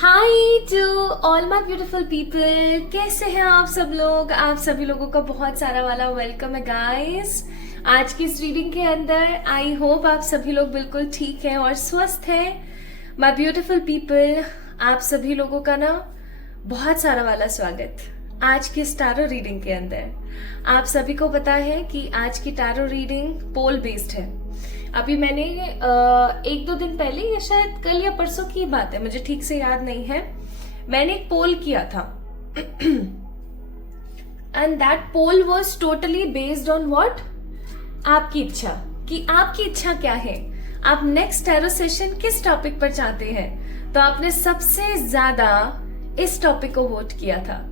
High to all my beautiful people. कैसे हैं आप सब लोग? आप सभी लोगों का बहुत सारा वाला वेलकम है गाइस। आज की इस रीडिंग के अंदर आई होप आप सभी लोग बिल्कुल ठीक हैं और स्वस्थ हैं। माई ब्यूटिफुल पीपल, आप सभी लोगों का ना बहुत सारा वाला स्वागत आज की इस टैरो रीडिंग के अंदर। आप सभी को पता है कि आज की टैरो रीडिंग पोल बेस्ड है। अभी मैंने एक दो दिन पहले या शायद कल या परसों की बात है, मुझे ठीक से याद नहीं है, मैंने एक पोल किया था and that poll was totally based on what, आपकी इच्छा। कि आपकी इच्छा क्या है, आप नेक्स्ट टैरो सेशन किस टॉपिक पर चाहते हैं। तो आपने सबसे ज्यादा इस टॉपिक को वोट किया था,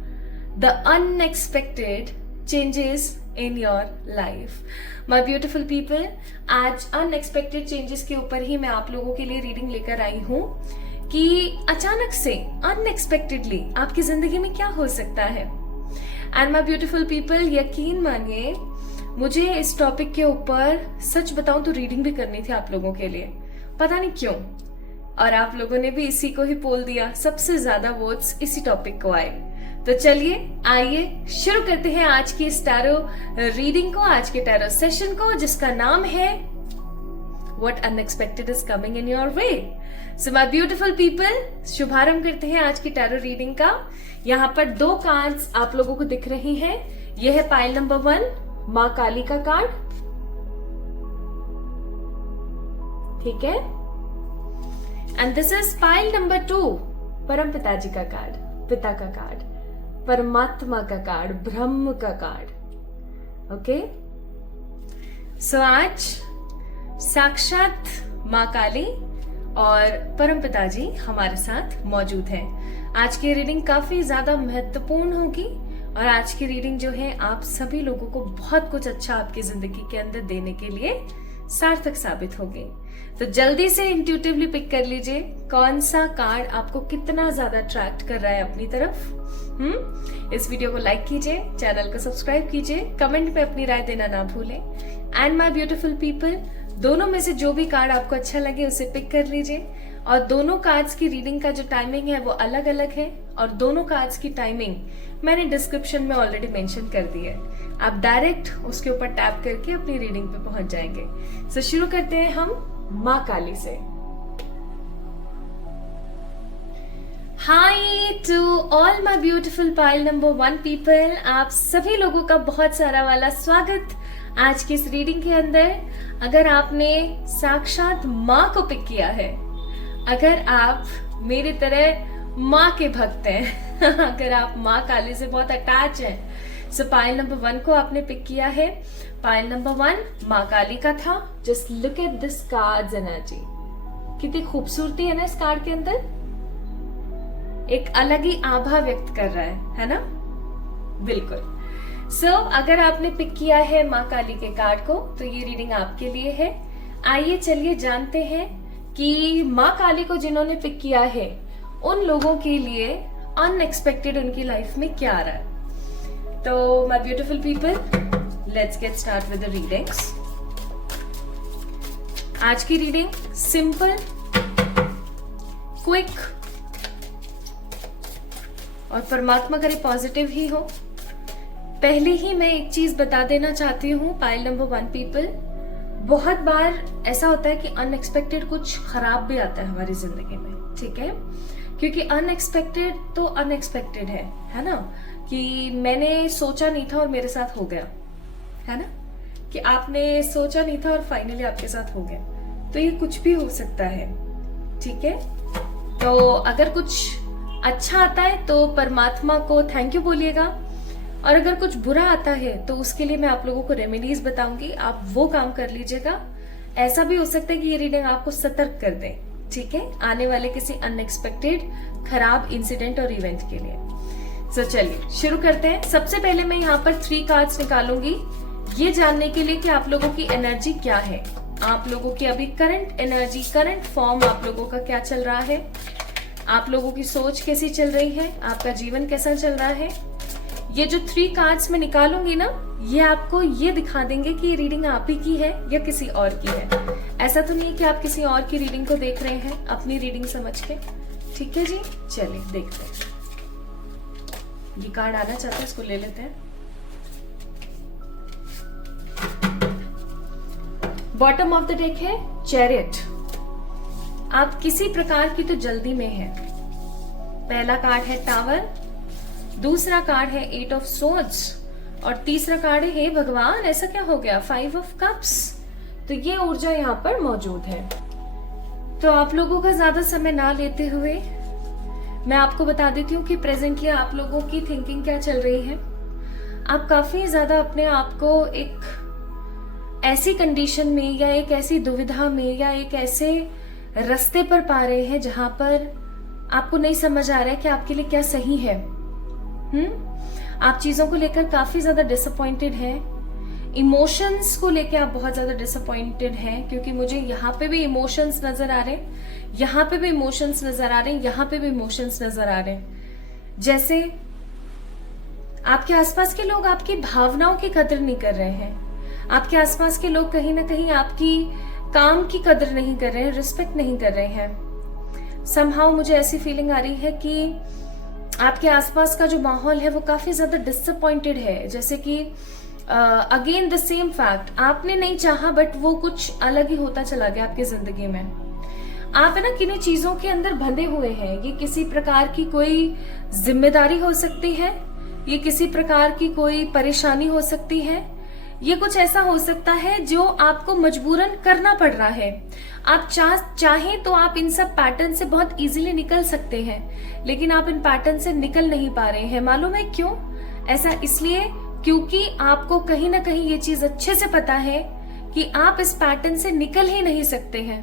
the unexpected changes in your life. My beautiful people, आज अनएक्सपेक्टेड चेंजेस के ऊपर ही मैं आप लोगों के लिए रीडिंग लेकर आई हूं कि अचानक से अनएक्सपेक्टेडली आपकी जिंदगी में क्या हो सकता है। एंड माई ब्यूटिफुल पीपल, यकीन मानिए मुझे इस टॉपिक के ऊपर सच बताऊं तो रीडिंग भी करनी थी आप लोगों के लिए, पता नहीं क्यों। और आप लोगों ने भी इसी को ही पोल दिया, सबसे ज्यादा वोट्स इसी टॉपिक को आए। तो चलिए आइए शुरू करते हैं आज की इस टैरो रीडिंग को, आज के टैरो सेशन को, जिसका नाम है What Unexpected is Coming in Your Way। So my beautiful people, शुभारंभ करते हैं आज की टैरो रीडिंग का। यहाँ पर दो कार्ड्स आप लोगों को दिख रही हैं। यह है पाइल नंबर 1, माँ काली का कार्ड, ठीक है। And this is pile number 2, परम पिताजी का कार्ड, पिता का कार्ड, परमात्मा का कार्ड, ब्रह्म का कार्ड। ओके, सो आज साक्षात माँ काली और परम पिताजी हमारे साथ मौजूद हैं। आज की रीडिंग काफी ज्यादा महत्वपूर्ण होगी और आज की रीडिंग जो है आप सभी लोगों को बहुत कुछ अच्छा आपकी जिंदगी के अंदर देने के लिए सार्थक साबित होगी। तो जल्दी से इंट्यूटिवली पिक कर लीजिए कौन सा कार्ड आपको कितना ज्यादा अट्रैक्ट कर रहा है अपनी तरफ। इस वीडियो को लाइक कीजिए, चैनल को सब्सक्राइब कीजिए, कमेंट पे अपनी राय देना ना भूलें। एंड माय ब्यूटीफुल पीपल, दोनों में से जो भी कार्ड आपको अच्छा लगे उसे पिक कर लीजिए। और दोनों कार्ड्स की रीडिंग का जो टाइमिंग है वो अलग अलग है और दोनों कार्ड्स की टाइमिंग मैंने डिस्क्रिप्शन में ऑलरेडी मेंशन कर दी है। आप डायरेक्ट उसके ऊपर टैप करके अपनी रीडिंग पे पहुंच जाएंगे। सो शुरू करते हैं हम माँ काली से। Hi to all my beautiful pile number 1 people, आप सभी लोगों का बहुत सारा वाला स्वागत आज की इस रीडिंग के अंदर। अगर आपने साक्षात माँ को पिक किया है, अगर आप मेरी तरह माँ के भक्त हैं अगर आप माँ काली से बहुत अटैच हैं, सो पाइल नंबर 1 को आपने पिक किया है। पाइल नंबर 1 माँ काली का था। Just look at this cards energy, कितनी खूबसूरती है ना इस कार्ड के अंदर, एक अलग ही आभा व्यक्त कर रहा है ना। बिल्कुल। सो अगर आपने पिक किया है माँ काली के कार्ड को तो ये रीडिंग आपके लिए है। आइए चलिए जानते हैं कि माँ काली को जिन्होंने पिक किया है उन लोगों के लिए अनएक्सपेक्टेड उनकी लाइफ में क्या आ रहा है। तो my beautiful people, let's get start with the readings. आज की रीडिंग सिंपल, क्विक और परमात्मा करे पॉजिटिव ही हो। पहले ही मैं एक चीज बता देना चाहती हूँ पाइल नंबर 1 पीपल, बहुत बार ऐसा होता है कि अनएक्सपेक्टेड कुछ खराब भी आता है हमारी जिंदगी में, ठीक है। क्योंकि अनएक्सपेक्टेड तो अनएक्सपेक्टेड है ना, कि मैंने सोचा नहीं था और मेरे साथ हो गया, है ना, कि आपने सोचा नहीं था और फाइनली आपके साथ हो गया। तो ये कुछ भी हो सकता है, ठीक है। तो अगर कुछ अच्छा आता है तो परमात्मा को थैंक यू बोलिएगा, और अगर कुछ बुरा आता है तो उसके लिए मैं आप लोगों को रेमेडीज बताऊंगी, आप वो काम कर लीजिएगा। ऐसा भी हो सकता है कि ये रीडिंग आपको सतर्क कर दे, ठीक है, आने वाले किसी अनएक्सपेक्टेड खराब इंसिडेंट और इवेंट के लिए। सो चलिए शुरू करते हैं। सबसे पहले मैं यहाँ पर 3 कार्ड्स निकालूंगी ये जानने के लिए कि आप लोगों की एनर्जी क्या है, आप लोगों की अभी करंट एनर्जी, करंट फॉर्म आप लोगों का क्या चल रहा है, आप लोगों की सोच कैसी चल रही है, आपका जीवन कैसा चल रहा है। ये जो 3 कार्ड्स मैं निकालूंगी ना, ये आपको ये दिखा देंगे कि ये रीडिंग आप ही की है या किसी और की है। ऐसा तो नहीं है कि आप किसी और की रीडिंग को देख रहे हैं अपनी रीडिंग समझ के, ठीक है जी, चलिए देखते हैं। ये कार्ड आना चाहता है, इसको ले लेते हैं। बॉटम ऑफ द डेक है चैरियट। आप किसी प्रकार की तो जल्दी में है। पहला कार्ड है टावर, दूसरा कार्ड है 8 ऑफ सोर्ड्स और तीसरा कार्ड है हे भगवान ऐसा क्या हो गया, 5 ऑफ कप्स। तो ये ऊर्जा यहाँ पर मौजूद है। तो आप लोगों का ज्यादा समय ना लेते हुए मैं आपको बता देती हूँ कि प्रेजेंटली आप लोगों की थिंकिंग क्या चल रही है। आप काफी ज्यादा अपने आप को एक ऐसी कंडीशन में या एक ऐसी दुविधा में या एक ऐसे रास्ते पर पा रहे हैं जहां पर आपको नहीं समझ आ रहा है कि आपके लिए क्या सही है। आप चीजों को लेकर काफी ज्यादा डिसअपॉइंटेड हैं। इमोशंस को लेकर आप बहुत ज्यादा डिसअपॉइंटेड हैं, क्योंकि मुझे यहाँ पे भी इमोशंस नजर आ रहे हैं, यहाँ पे भी इमोशंस नजर आ रहे हैं, यहाँ पे भी इमोशंस नजर आ रहे हैं। जैसे आपके आसपास के लोग आपकी भावनाओं की कदर नहीं कर रहे हैं। आपके आसपास के लोग कहीं ना कहीं आपकी काम की कदर नहीं कर रहे हैं, रिस्पेक्ट नहीं कर रहे हैं। समहाउ मुझे ऐसी फीलिंग आ रही है कि आपके आसपास का जो माहौल है वो काफी ज्यादा डिसअपॉइंटेड है। जैसे कि अगेन द सेम फैक्ट, आपने नहीं चाहा बट वो कुछ अलग ही होता चला गया आपकी जिंदगी में। आप है ना किन्हीं चीजों के अंदर बंधे हुए हैं। ये किसी प्रकार की कोई जिम्मेदारी हो सकती है, ये किसी प्रकार की कोई परेशानी हो सकती है, ये कुछ ऐसा हो सकता है जो आपको मजबूरन करना पड़ रहा है। आप चाहें तो आप इन सब पैटर्न से बहुत इजीली निकल सकते हैं, लेकिन आप इन पैटर्न से निकल नहीं पा रहे हैं। मालूम है क्यों? ऐसा इसलिए क्योंकि आपको कहीं ना कहीं ये चीज अच्छे से पता है कि आप इस पैटर्न से निकल ही नहीं सकते हैं।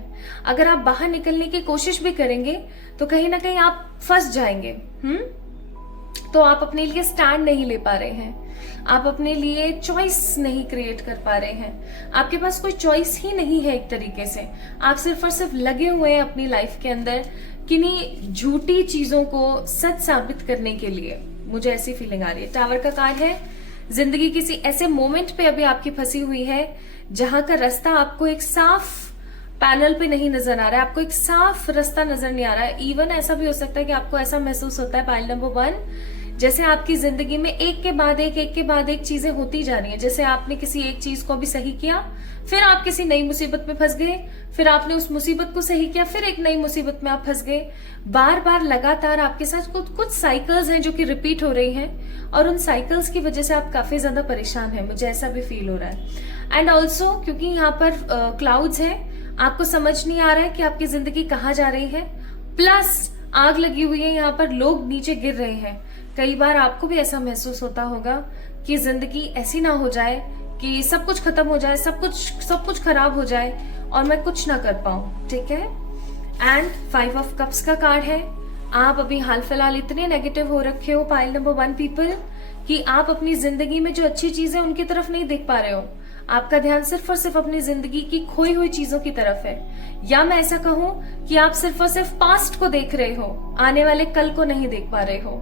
अगर आप बाहर निकलने की कोशिश भी करेंगे तो कहीं ना कहीं आप फंस जाएंगे। तो आप अपने लिए स्टैंड नहीं ले पा रहे हैं, आप अपने लिए चॉइस नहीं क्रिएट कर पा रहे हैं। आपके पास कोई चॉइस ही नहीं है एक तरीके से। आप सिर्फ और सिर्फ लगे हुए हैं अपनी लाइफ के अंदर किन्हीं झूठी चीजों को सच साबित करने के लिए। मुझे ऐसी फीलिंग आ रही है। टावर का कार्ड है, जिंदगी किसी ऐसे मोमेंट पे अभी आपकी फंसी हुई है जहां का रास्ता आपको एक साफ पैनल पे नहीं नजर आ रहा है, आपको एक साफ रास्ता नजर नहीं आ रहा है। इवन ऐसा भी हो सकता है कि आपको ऐसा महसूस होता है पाइल नंबर 1, जैसे आपकी जिंदगी में एक के बाद एक चीजें होती जा रही हैं। जैसे आपने किसी एक चीज को भी सही किया, फिर आप किसी नई मुसीबत में फंस गए, फिर आपने उस मुसीबत को सही किया, फिर एक नई मुसीबत में आप फंस गए। बार बार लगातार आपके साथ कुछ साइकिल्स हैं जो कि रिपीट हो रही हैं, और उन साइकिल्स की वजह से आप काफी ज्यादा परेशान हैं। मुझे ऐसा भी फील हो रहा है। एंड ऑल्सो क्योंकि यहाँ पर क्लाउड्स हैं, आपको समझ नहीं आ रहा है कि आपकी जिंदगी कहाँ जा रही है। प्लस आग लगी हुई है, यहाँ पर लोग नीचे गिर रहे हैं। कई बार आपको भी ऐसा महसूस होता होगा कि जिंदगी ऐसी ना हो जाए कि सब कुछ खत्म हो जाए, सब कुछ खराब हो जाए और मैं कुछ ना कर पाऊं। ठीक है। एंड 5 ऑफ कप्स का कार्ड है। आप अभी हाल फिलहाल इतने नेगेटिव हो रखे हो पाइल नंबर 1 पीपल कि आप अपनी जिंदगी में जो अच्छी चीजें उनकी तरफ नहीं देख पा रहे हो। आपका ध्यान सिर्फ और सिर्फ अपनी जिंदगी की खोई हुई चीजों की तरफ है, या मैं ऐसा कहूं कि आप सिर्फ और सिर्फ पास्ट को देख रहे हो, आने वाले कल को नहीं देख पा रहे हो।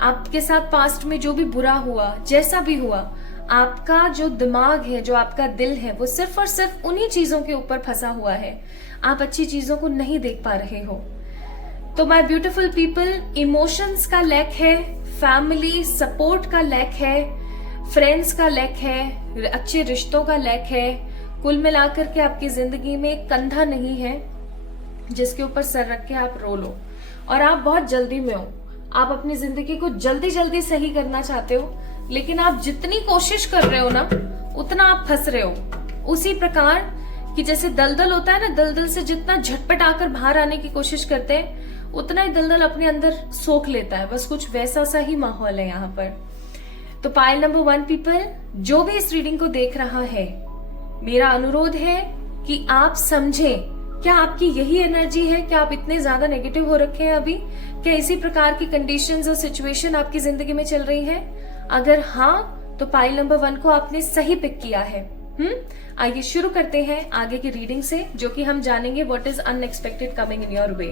आपके साथ पास्ट में जो भी बुरा हुआ, जैसा भी हुआ, आपका जो दिमाग है, जो आपका दिल है, वो सिर्फ और सिर्फ उन्हीं चीजों के ऊपर फंसा हुआ है। आप अच्छी चीजों को नहीं देख पा रहे हो। तो माय ब्यूटीफुल पीपल, इमोशंस का लैक है, फैमिली सपोर्ट का लैक है, फ्रेंड्स का लैक है, अच्छे रिश्तों का लैक है। कुल मिलाकर के आपकी जिंदगी में एक कंधा नहीं है जिसके ऊपर सर रख के आप रो लो, और आप बहुत जल्दी में हो। आप अपनी जिंदगी को जल्दी जल्दी सही करना चाहते हो, लेकिन आप जितनी कोशिश कर रहे हो ना, उतना आप फंस रहे हो। उसी प्रकार कि जैसे दलदल होता है ना, दलदल से जितना झटपट आकर बाहर आने की कोशिश करते हैं, उतना ही दलदल अपने अंदर सोख लेता है। बस कुछ वैसा सा ही माहौल है यहाँ पर। तो पाइल नंबर 1 पीपल, जो भी इस रीडिंग को देख रहा है, मेरा अनुरोध है कि आप समझें, क्या आपकी यही एनर्जी है? क्या आप इतने ज्यादा नेगेटिव हो रखे हैं अभी? क्या इसी प्रकार की कंडीशंस और सिचुएशन आपकी जिंदगी में चल रही है? अगर हाँ, तो पाइल नंबर 1 को आपने सही पिक किया है। आइए शुरू करते हैं आगे की रीडिंग से, जो कि हम जानेंगे what is unexpected coming in your वे।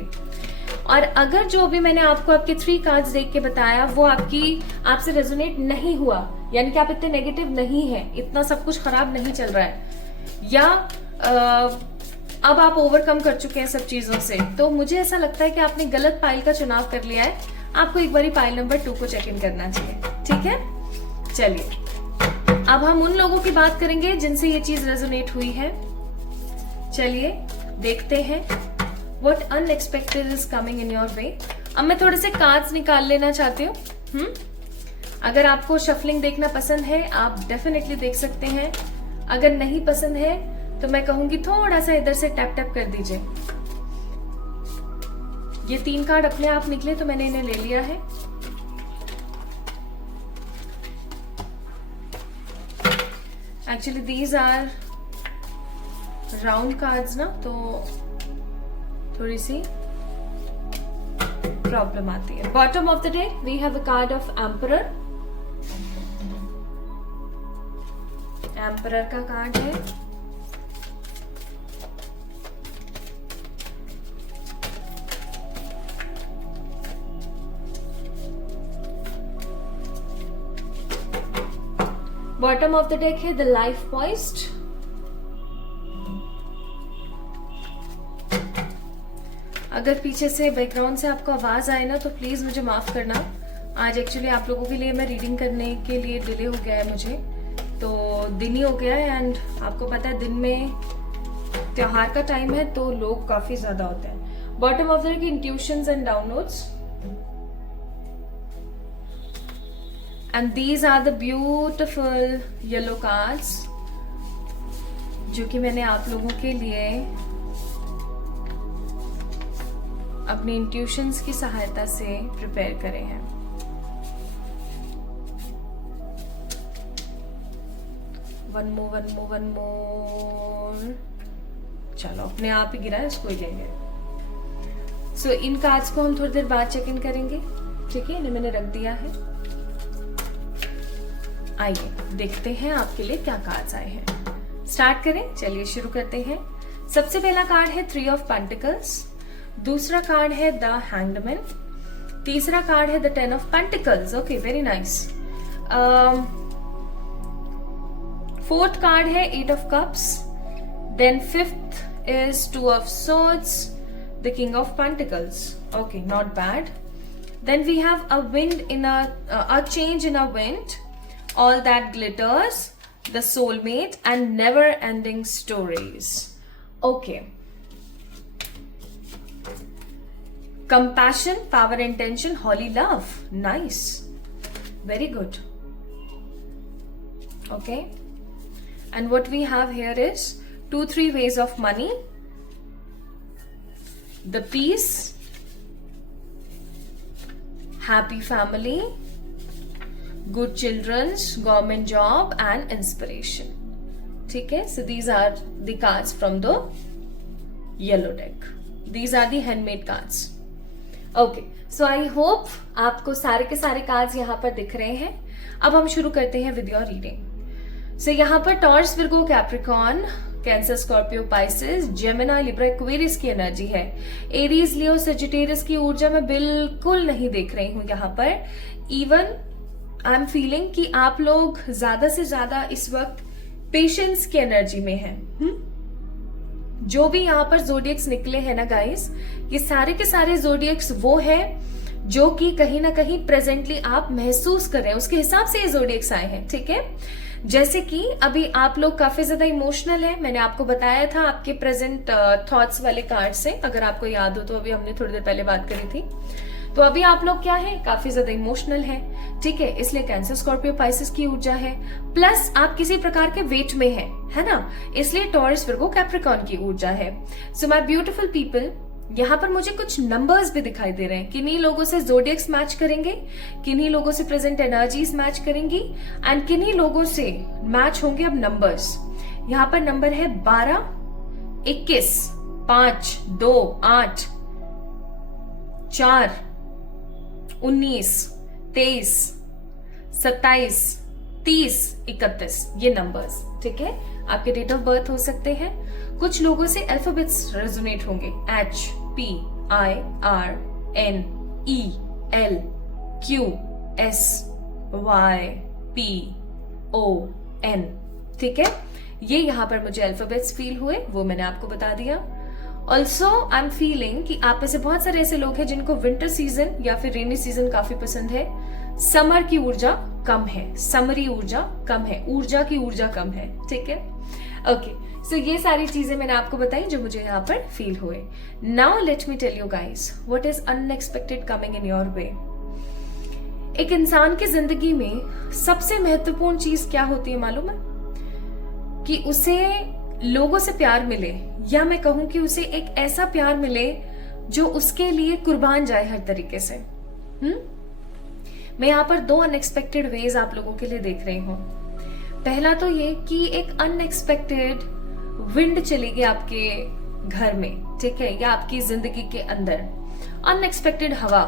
और अगर जो भी मैंने आपको आपके 3 कार्ड्स देख के बताया वो आपसे रेजोनेट नहीं हुआ, यानी कि आप इतने नेगेटिव नहीं है, इतना सब कुछ खराब नहीं चल रहा है, या अब आप ओवरकम कर चुके हैं सब चीजों से, तो मुझे ऐसा लगता है कि आपने गलत पाइल का चुनाव कर लिया है। आपको एक बारी पाइल नंबर 2 को चेक इन करना चाहिए, ठीक है। चलिए अब हम उन लोगों की बात करेंगे जिनसे ये चीज रेजोनेट हुई है। चलिए देखते हैं what unexpected is coming in your वे। अब मैं थोड़े से कार्ड्स निकाल लेना चाहती हूँ। अगर आपको शफलिंग देखना पसंद है आप डेफिनेटली देख सकते हैं, अगर नहीं पसंद है तो मैं कहूंगी थोड़ा सा इधर से टैप टैप कर दीजिए। ये 3 कार्ड अपने आप निकले तो मैंने इन्हें ले लिया है। Actually these are round cards ना, तो थोड़ी सी प्रॉब्लम आती है। Bottom of the day we have a card of emperor. Emperor का कार्ड है। बॉटम ऑफ द डेक है द लाइफ पॉइस्ट। अगर पीछे से बैकग्राउंड से आपको आवाज आए ना तो प्लीज मुझे माफ करना। आज एक्चुअली आप लोगों के लिए मैं रीडिंग करने के लिए डिले हो गया है मुझे, तो दिन ही हो गया है। एंड आपको पता है दिन में त्योहार का टाइम है तो लोग काफी ज्यादा होते हैं। Bottom of the deck intuitions and downloads, and these are the beautiful yellow cards जो कि मैंने आप लोगों के लिए अपने इंट्यूशंस की सहायता से प्रिपेयर करे हैं। One more. चलो अपने आप ही गिरा है, इसको ही लेंगे। सो इन कार्ड्स को हम थोड़ी देर बाद चेक इन करेंगे, ठीक है। इन्हें मैंने रख दिया है। आइए देखते हैं आपके लिए क्या कार्ड्स आए हैं। स्टार्ट करें, चलिए शुरू करते हैं। सबसे पहला कार्ड है 3 ऑफ पेंटिकल्स, दूसरा कार्ड है द हैंग्ड मैन, तीसरा कार्ड है the 10 of pentacles. Okay, very nice. Fourth card है 8 of cups, then fifth is 2 of swords, the king of pentacles. Okay, not bad. Then we have a wind in a change in a wind, all that glitters, the soulmate, and never ending stories. Okay. Compassion, power, intention, holy love. Nice. Very good. Okay. And what we have here is 2-3 ways of money, the peace, happy family, good children's, government job, and inspiration. ठीक है, so these are the cards from the yellow deck. These are the handmade cards. Okay, so I hope आपको सारे के सारे cards यहाँ पर दिख रहे हैं। अब हम शुरू करते हैं with your reading. So यहाँ पर taurus, Virgo, Capricorn, cancer, Scorpio, Pisces, Gemini, Libra, Aquarius की एनर्जी है। एरीज, लियो, सेजिटेरियस की ऊर्जा मैं बिल्कुल नहीं देख रही हूँ यहाँ पर। इवन आई एम फीलिंग कि आप लोग ज्यादा से ज्यादा इस वक्त पेशेंस की एनर्जी में हैं। जो भी यहाँ पर जोडियक्स निकले हैं ना गाइस, ये सारे के सारे जोडियक्स वो है जो कि कहीं ना कहीं प्रेजेंटली आप महसूस कर रहे हैं, उसके हिसाब से ये जोडियक्स आए हैं, ठीक है। जैसे कि अभी आप लोग काफी ज्यादा इमोशनल हैं, मैंने आपको बताया था आपके प्रेजेंट थॉट्स वाले कार्ड से, अगर आपको याद हो तो अभी हमने थोड़ी देर पहले बात करी थी। तो अभी आप लोग क्या है, काफी ज्यादा इमोशनल हैं, ठीक है। इसलिए कैंसर, स्कॉर्पियो, पाइसेस की ऊर्जा है, प्लस आप किसी प्रकार के वेट में हैं, है ना, इसलिए टॉरस, विर्गो, कैप्रिकॉर्न की ऊर्जा है। सो माय ब्यूटीफुल पीपल, यहाँ पर मुझे कुछ नंबर्स भी दिखाई दे रहे हैं। किन्हीं लोगों से जोडियक्स मैच करेंगे, किन्हीं लोगों से प्रेजेंट एनर्जीज मैच करेंगी, एंड किन्हीं लोगों से मैच होंगे अब नंबर्स। यहाँ पर नंबर है 12, 21, 5, 2, 8, 4, 19, 23, 27, 30, 31, ये नंबर्स, ठीक है। आपके डेट ऑफ बर्थ हो सकते हैं। कुछ लोगों से अल्फाबेट्स रेजोनेट होंगे, H, P, I, R, N, E, L, Q, S, Y, P, O, N, ठीक है। ये यहाँ पर मुझे अल्फाबेट्स फील हुए, वो मैंने आपको बता दिया। ऑल्सो आई एम फीलिंग कि आप में से बहुत सारे ऐसे लोग हैं जिनको विंटर सीजन या फिर रेनी सीजन काफी पसंद है। समर की ऊर्जा कम है, समरी ऊर्जा कम है, ऊर्जा की ऊर्जा कम है, ठीक है। ओके, सो ये सारी चीजें मैंने आपको बताई जो मुझे यहाँ पर फील हुए। Now let me tell you guys what is unexpected coming in your way. एक इंसान की जिंदगी में सबसे महत्वपूर्ण चीज क्या होती है मालूम है? कि उसे लोगों से प्यार मिले, या मैं कहूं कि उसे एक ऐसा प्यार मिले जो उसके लिए कुर्बान जाए हर तरीके से। मैं यहाँ पर 2 अनएक्सपेक्टेड वेज आप लोगों के लिए देख रही हूँ। पहला तो ये कि एक अनएक्सपेक्टेड विंड चलेगी आपके घर में, ठीक है, या आपकी जिंदगी के अंदर। अनएक्सपेक्टेड हवा,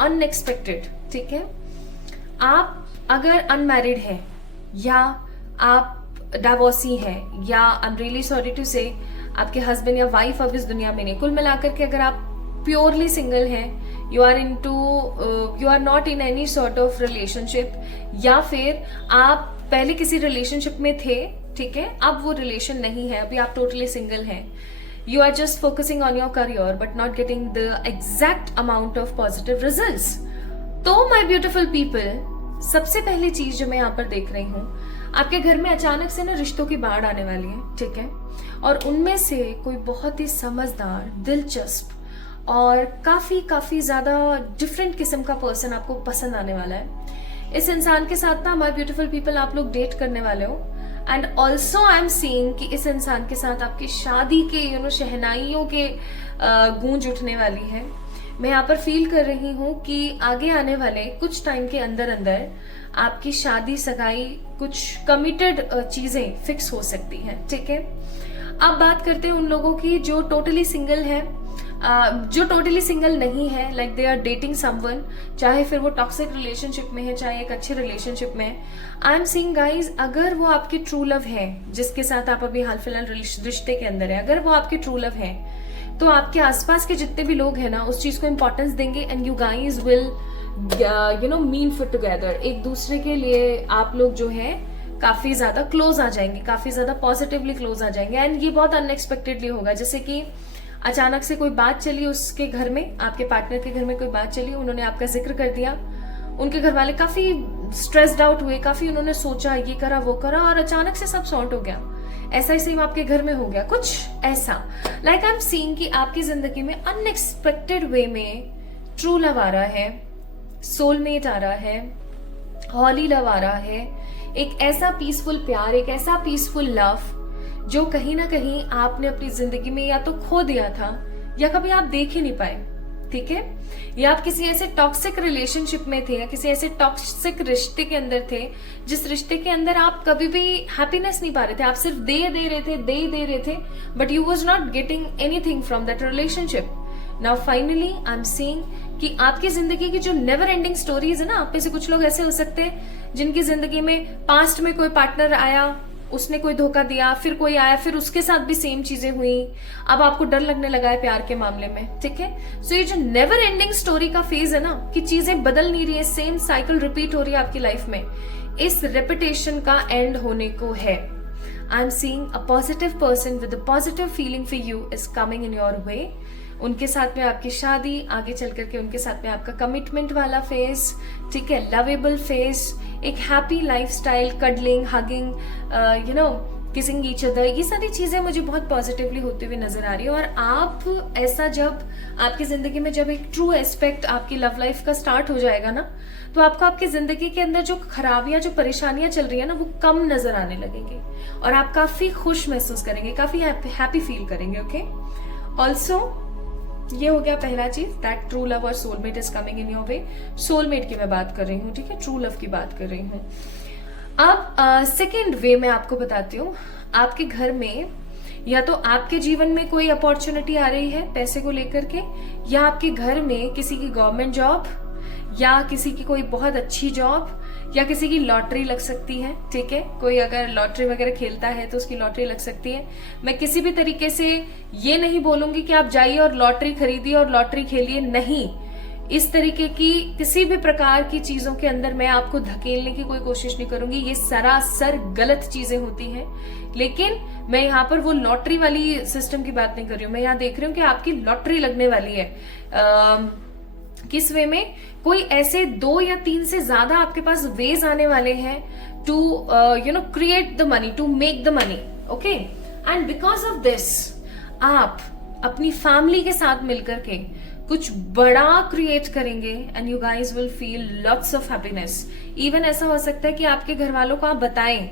अनएक्सपेक्टेड, ठीक है। आप अगर अनमैरिड हैं या आप डाइवोर्सी हैं, या I am really sorry to say आपके हस्बैंड या वाइफ अब इस दुनिया में नहीं, कुल मिलाकर के अगर आप प्योरली सिंगल हैं, you are not in any sort of relationship, या फिर आप पहले किसी रिलेशनशिप में थे, ठीक है, अब वो रिलेशन नहीं है, अभी आप टोटली सिंगल हैं, you are just focusing on your career but not getting the exact amount of positive results. तो माय ब्यूटीफुल पीपल, सबसे पहली चीज जो मैं यहाँ पर देख रही हूँ, आपके घर में अचानक से ना रिश्तों की बाढ़ आने वाली है, ठीक है, और उनमें से कोई बहुत ही समझदार, दिलचस्प और काफी ज्यादा डिफरेंट किस्म का पर्सन आपको पसंद आने वाला है। इस इंसान के साथ ना माय ब्यूटीफुल पीपल आप लोग डेट करने वाले हो, and also I am seeing कि इस इंसान के साथ आपकी शादी के शहनाइयों के गूंज उठने वाली है। मैं यहाँ पर फील कर रही हूँ कि आगे आने वाले कुछ टाइम के अंदर अंदर आपकी शादी, सगाई, कुछ कमिटेड चीजें फिक्स हो सकती हैं, ठीक है। अब बात करते हैं उन लोगों की जो टोटली सिंगल है, जो टोटली सिंगल नहीं है, like they are dating someone, चाहे फिर वो टॉक्सिक रिलेशनशिप में है चाहे एक अच्छे रिलेशनशिप में है। आई एम सीइंग गाइज, अगर वो आपकी ट्रू लव है, जिसके साथ आप अभी हाल फिलहाल रिश्ते के अंदर है, अगर वो आपकी ट्रू लव है, तो आपके आसपास के जितने भी लोग हैं ना उस चीज को इंपॉर्टेंस देंगे, and you guys will mean fit together. एक दूसरे के लिए आप लोग जो है काफी ज्यादा क्लोज आ जाएंगे, काफी ज्यादा पॉजिटिवली क्लोज आ जाएंगे, एंड ये बहुत अनएक्सपेक्टेडली होगा। जैसे कि अचानक से कोई बात चली उसके घर में, आपके पार्टनर के घर में कोई बात चली, उन्होंने आपका जिक्र कर दिया, उनके घर वाले काफी स्ट्रेस्ड आउट हुए, काफी उन्होंने सोचा, ये करा वो करा, और अचानक से सब सॉर्ट हो गया। ऐसा ही सेम आपके घर में हो गया कुछ ऐसा। लाइक आई एम सीइंग कि आपकी जिंदगी में अनएक्सपेक्टेड वे में ट्रू लव आ रहा है, सोलमेट आ रहा है, हॉली लव आ रहा है, एक ऐसा पीसफुल प्यार, एक ऐसा पीसफुल लव जो कहीं ना कहीं आपने अपनी जिंदगी में या तो खो दिया था या कभी आप देख ही नहीं पाए, ठीक है। या आप किसी ऐसे टॉक्सिक रिलेशनशिप में थे, या किसी ऐसे टॉक्सिक रिश्ते के अंदर थे जिस रिश्ते के अंदर आप कभी भी हैप्पीनेस नहीं पा रहे थे, आप सिर्फ दे रहे थे, but you was not getting anything from that relationship. Now finally I am seeing कि आपकी जिंदगी की जो नेवर एंडिंग स्टोरीज है ना, आप में से कुछ लोग ऐसे हो सकते हैं जिनकी जिंदगी में पास्ट में कोई पार्टनर आया, उसने कोई धोखा दिया, फिर कोई आया, फिर उसके साथ भी सेम चीजें हुई, अब आपको डर लगने लगा है प्यार के मामले में, ठीक है। सो ये जो नेवर एंडिंग स्टोरी का फेज है ना, कि चीजें बदल नहीं रही है, सेम साइकिल रिपीट हो रही है आपकी लाइफ में, इस रेपिटेशन का एंड होने को है। आई am seeing a positive person with a positive feeling for you is coming in your वे। उनके साथ में आपकी शादी, आगे चल करके उनके साथ में आपका कमिटमेंट वाला फेज, ठीक है, लवेबल फेज, एक happy lifestyle, cuddling, hugging, kissing each other, ये सारी चीजें मुझे बहुत पॉजिटिवली होती हुई नजर आ रही है। और आप ऐसा, जब आपकी जिंदगी में जब एक ट्रू एस्पेक्ट आपकी लव लाइफ का स्टार्ट हो जाएगा ना, तो आपको आपकी जिंदगी के अंदर जो खराबियां, जो परेशानियां चल रही है ना, वो कम नजर आने लगेंगी और आप काफी खुश महसूस करेंगे, काफी हैप्पी फील करेंगे। ओके, ऑल्सो ये हो गया पहला चीज, दैट ट्रू लव और soulmate is coming in your way. Soulmate की मैं बात कर रही हूँ, ठीक है, ट्रू लव की बात कर रही हूँ। अब सेकेंड वे में आपको बताती हूँ, आपके घर में या तो आपके जीवन में कोई अपॉर्चुनिटी आ रही है पैसे को लेकर के, या आपके घर में किसी की गवर्नमेंट जॉब, या किसी की कोई बहुत अच्छी जॉब, या किसी की लॉटरी लग सकती है, ठीक है। कोई अगर लॉटरी वगैरह खेलता है तो उसकी लॉटरी लग सकती है। मैं किसी भी तरीके से ये नहीं बोलूंगी कि आप जाइए और लॉटरी खरीदिए और लॉटरी खेलिए, नहीं। इस तरीके की किसी भी प्रकार की चीजों के अंदर मैं आपको धकेलने की कोई कोशिश नहीं करूंगी, ये सरासर गलत चीजें होती हैं। लेकिन मैं यहाँ पर वो लॉटरी वाली सिस्टम की बात नहीं कर रही हूँ, मैं यहाँ देख रही हूँ कि आपकी लॉटरी लगने वाली है। किस वे में? कोई ऐसे 2 या 3 से ज्यादा आपके पास वेज आने वाले हैं to create the money, to make the money, okay. And because of this आप अपनी फैमिली के साथ मिलकर के कुछ बड़ा क्रिएट करेंगे and you guys will feel lots of happiness. Even ऐसा हो सकता है कि आपके घर वालों को आप बताएं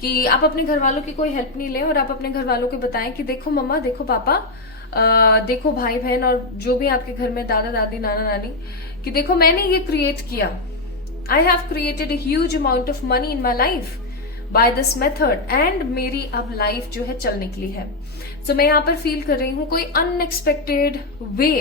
कि आप अपने घर वालों की कोई हेल्प नहीं लें और आप अपने घर वालों को बताएं कि देखो मम्मा, देखो पापा, देखो भाई बहन और जो भी आपके घर में दादा दादी नाना नानी, कि देखो मैंने ये क्रिएट किया। I have created a huge amount of money in my life by this method and मेरी अब लाइफ जो है चल निकली है। सो मैं यहाँ पर फील कर रही हूँ कोई अनएक्सपेक्टेड वे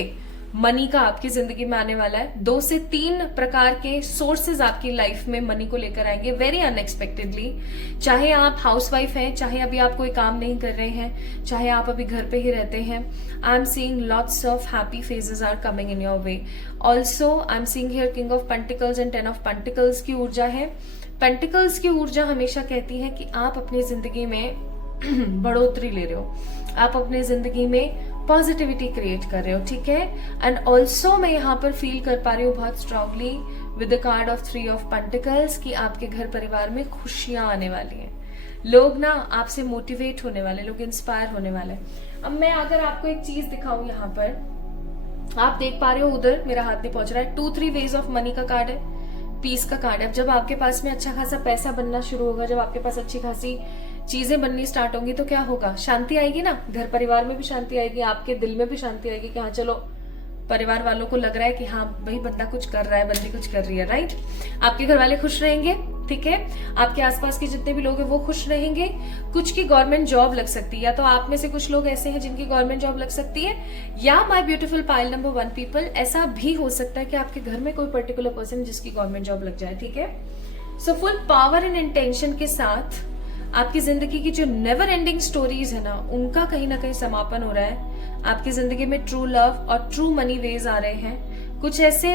मनी का आपकी जिंदगी में आने वाला है। 2 से 3 प्रकार के सोर्सेज आपकी लाइफ में मनी को लेकर आएंगे वेरी अनएक्सपेक्टेडली। चाहे आप हाउसवाइफ हैं, चाहे अभी आप कोई काम नहीं कर रहे हैं, चाहे आप अभी घर पे ही रहते हैं, I am seeing lots of happy phases are coming in your way. Also I am seeing here king of pentacles and 10 of pentacles की ऊर्जा है। पेंटिकल्स की ऊर्जा हमेशा कहती है कि आप अपनी जिंदगी में बढ़ोतरी ले रहे हो, आप अपने जिंदगी में पॉजिटिविटी क्रिएट कर रहे हो, ठीक है। एंड ऑल्सो मैं यहाँ पर फील कर पा रही हूँ बहुत strongly with the card of 3 of pentacles कि आपके घर परिवार में खुशियां आने वाली हैं। लोग ना आपसे मोटिवेट होने वाले, लोग इंस्पायर होने वाले। अब मैं अगर आपको एक चीज दिखाऊं, यहाँ पर आप देख पा रहे हो, उधर मेरा हाथ नहीं पहुंच रहा है, 2-3 वेज ऑफ मनी का कार्ड है, पीस का कार्ड है। अब जब आपके पास में अच्छा खासा पैसा बनना शुरू होगा, जब आपके पास अच्छी खासी चीजें बननी स्टार्ट होंगी तो क्या होगा? शांति आएगी ना, घर परिवार में भी शांति आएगी, आपके दिल में भी शांति आएगी कि हाँ चलो परिवार वालों को लग रहा है कि हाँ भाई बंदा कुछ कर रहा है, बंदी कुछ कर रही है, राइट। आपके घर वाले खुश रहेंगे, ठीक है। आपके आसपास के जितने भी लोग हैं वो खुश रहेंगे। कुछ की गवर्नमेंट जॉब लग सकती है, या तो आप में से कुछ लोग ऐसे हैं जिनकी गवर्नमेंट जॉब लग सकती है, या my beautiful pile number 1 people, ऐसा भी हो सकता है कि आपके घर में कोई पर्टिकुलर पर्सन जिसकी गवर्नमेंट जॉब लग जाए, ठीक है। So full power and intention के साथ आपकी जिंदगी की जो नेवर एंडिंग स्टोरीज है ना, उनका कहीं ना कहीं समापन हो रहा है। आपकी जिंदगी में ट्रू लव और ट्रू मनी वेज आ रहे हैं, कुछ ऐसे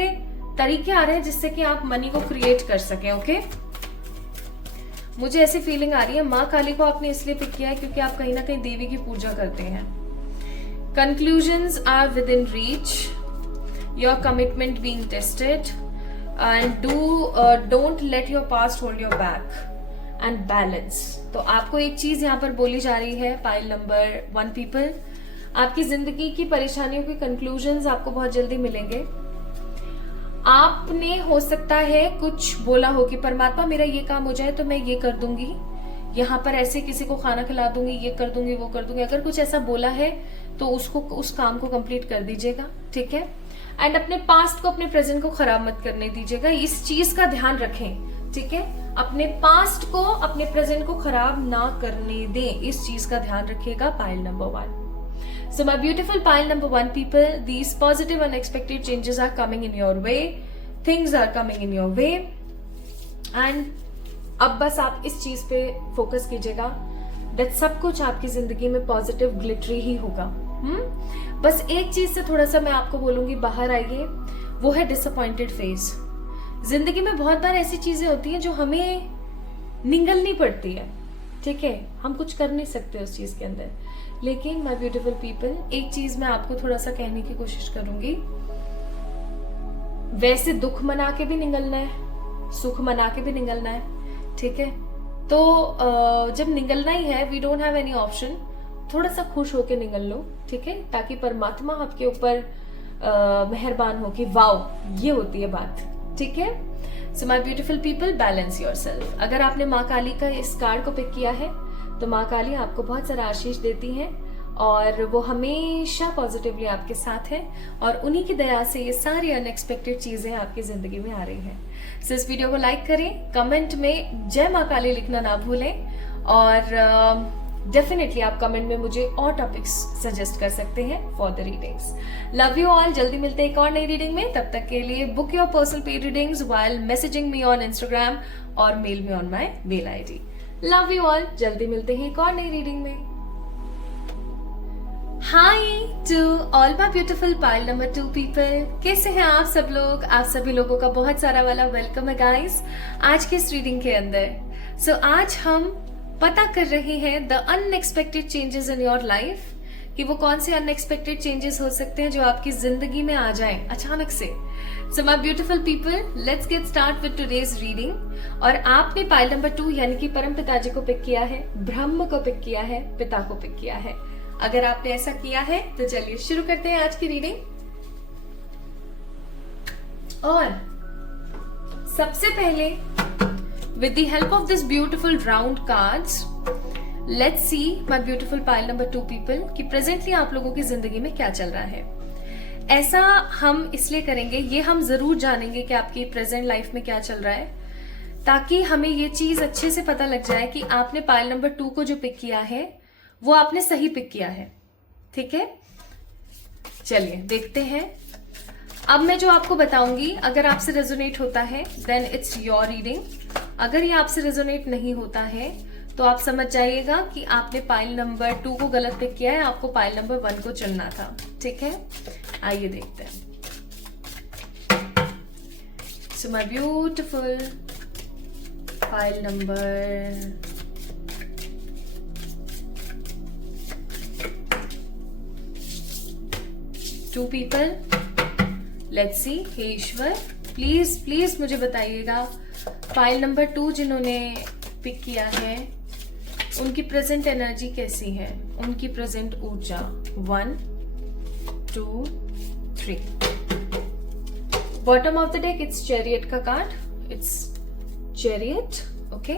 तरीके आ रहे हैं जिससे कि आप मनी को क्रिएट कर सकें, ओके। मुझे ऐसी फीलिंग आ रही है माँ काली को आपने इसलिए पिक किया है क्योंकि आप कहीं ना कहीं देवी की पूजा करते हैं। Conclusions are within reach, your commitment being tested and don't let your past hold your back and balance. तो आपको एक चीज यहाँ पर बोली जा रही है पाइल नंबर 1 पीपल, आपकी जिंदगी की परेशानियों के कंक्लूजन्स आपको बहुत जल्दी मिलेंगे। आपने हो सकता है कुछ बोला हो कि परमात्मा मेरा ये काम हो जाए तो मैं ये कर दूंगी, यहाँ पर ऐसे किसी को खाना खिला दूंगी, ये कर दूंगी, वो कर दूंगी। अगर कुछ ऐसा बोला है तो उसको, उस काम को कंप्लीट कर दीजिएगा, ठीक है। एंड अपने पास्ट को, अपने प्रेजेंट को खराब मत करने दीजिएगा, इस चीज का ध्यान रखें, ठीक है। अपने पास्ट को, अपने प्रेजेंट को खराब ना करने दें, इस चीज का ध्यान रखिएगा pile number 1। So my beautiful pile number 1 people, these positive unexpected changes are coming in your way, things are coming in your way. And अब बस आप इस चीज पे फोकस कीजिएगा दैट सब कुछ आपकी जिंदगी में पॉजिटिव ग्लिटरी ही होगा। बस एक चीज से थोड़ा सा मैं आपको बोलूंगी बाहर आइए, वो है डिसअपॉइंटेड फेज। जिंदगी में बहुत बार ऐसी चीजें होती हैं जो हमें निगलनी पड़ती है, ठीक है, हम कुछ कर नहीं सकते उस चीज के अंदर। लेकिन माय ब्यूटीफुल पीपल, एक चीज मैं आपको थोड़ा सा कहने की कोशिश करूंगी, वैसे दुख मना के भी निगलना है, सुख मना के भी निगलना है, ठीक है। तो जब निगलना ही है, we don't have any option, थोड़ा सा खुश होके निगल लो, ठीक है, ताकि परमात्मा आपके ऊपर मेहरबान हो कि वाओ ये होती है बात, ठीक है। सो my beautiful people, balance yourself. अगर आपने माँ काली का इस कार्ड को पिक किया है तो माँ काली आपको बहुत सारा आशीष देती हैं और वो हमेशा पॉजिटिवली आपके साथ है और उन्हीं की दया से ये सारी अनएक्सपेक्टेड चीजें आपकी जिंदगी में आ रही हैं। सो इस वीडियो को लाइक करें, कमेंट में जय माँ काली लिखना ना भूलें और डेफिनेटली आप कमेंट में मुझे और टॉपिक्स सजेस्ट कर सकते हैं for the readings. Love you all, जल्दी मिलते हैं एक और नई रीडिंग में। तब तक के लिए book your personal paid readings while messaging me on Instagram और mail me on my mail ID. Love you all, जल्दी मिलते हैं एक और नई रीडिंग में। Hi to all my beautiful pile number 2 people. कैसे हैं आप सब लोग? आप सभी लोगों का बहुत सारा वाला वेलकम है गाइस आज के इस रीडिंग के अंदर। सो आज हम पता कर रहे हैं the unexpected changes in your life, कि वो कौन से अनएक्सपेक्टेड चेंजेस हो सकते हैं जो आपकी जिंदगी में आ जाएं अचानक से। सो my beautiful people, let's get start with today's reading. और आपने पाइल नंबर 2 यानी कि परम पिताजी को पिक किया है, ब्रह्म को पिक किया है, पिता को पिक किया है। अगर आपने ऐसा किया है तो चलिए शुरू करते हैं आज की रीडिंग। और सबसे पहले with the help of this beautiful round cards, let's see my beautiful pile number 2 people कि प्रेजेंटली आप लोगों की जिंदगी में क्या चल रहा है। ऐसा हम इसलिए करेंगे, ये हम जरूर जानेंगे कि आपकी प्रेजेंट लाइफ में क्या चल रहा है, ताकि हमें ये चीज अच्छे से पता लग जाए कि आपने पाइल नंबर 2 को जो पिक किया है वो आपने सही पिक किया है। ठीक है, चलिए देखते हैं। अब मैं जो आपको बताऊंगी, अगर आपसे रेजोनेट होता है देन इट्स योर रीडिंग। अगर ये आपसे रेजोनेट नहीं होता है तो आप समझ जाइएगा कि आपने पाइल नंबर 2 को गलत पिक किया है, आपको पाइल नंबर 1 को चुनना था। ठीक है, आइए देखते हैं। So my beautiful pile number 2 people, let's see. हे ईश्वर, प्लीज प्लीज मुझे बताइएगा फाइल नंबर 2 जिन्होंने पिक किया है उनकी प्रेजेंट एनर्जी कैसी है, उनकी प्रेजेंट ऊर्जा। 1 2 3। Bottom of the deck it's chariot का card, it's chariot. Okay,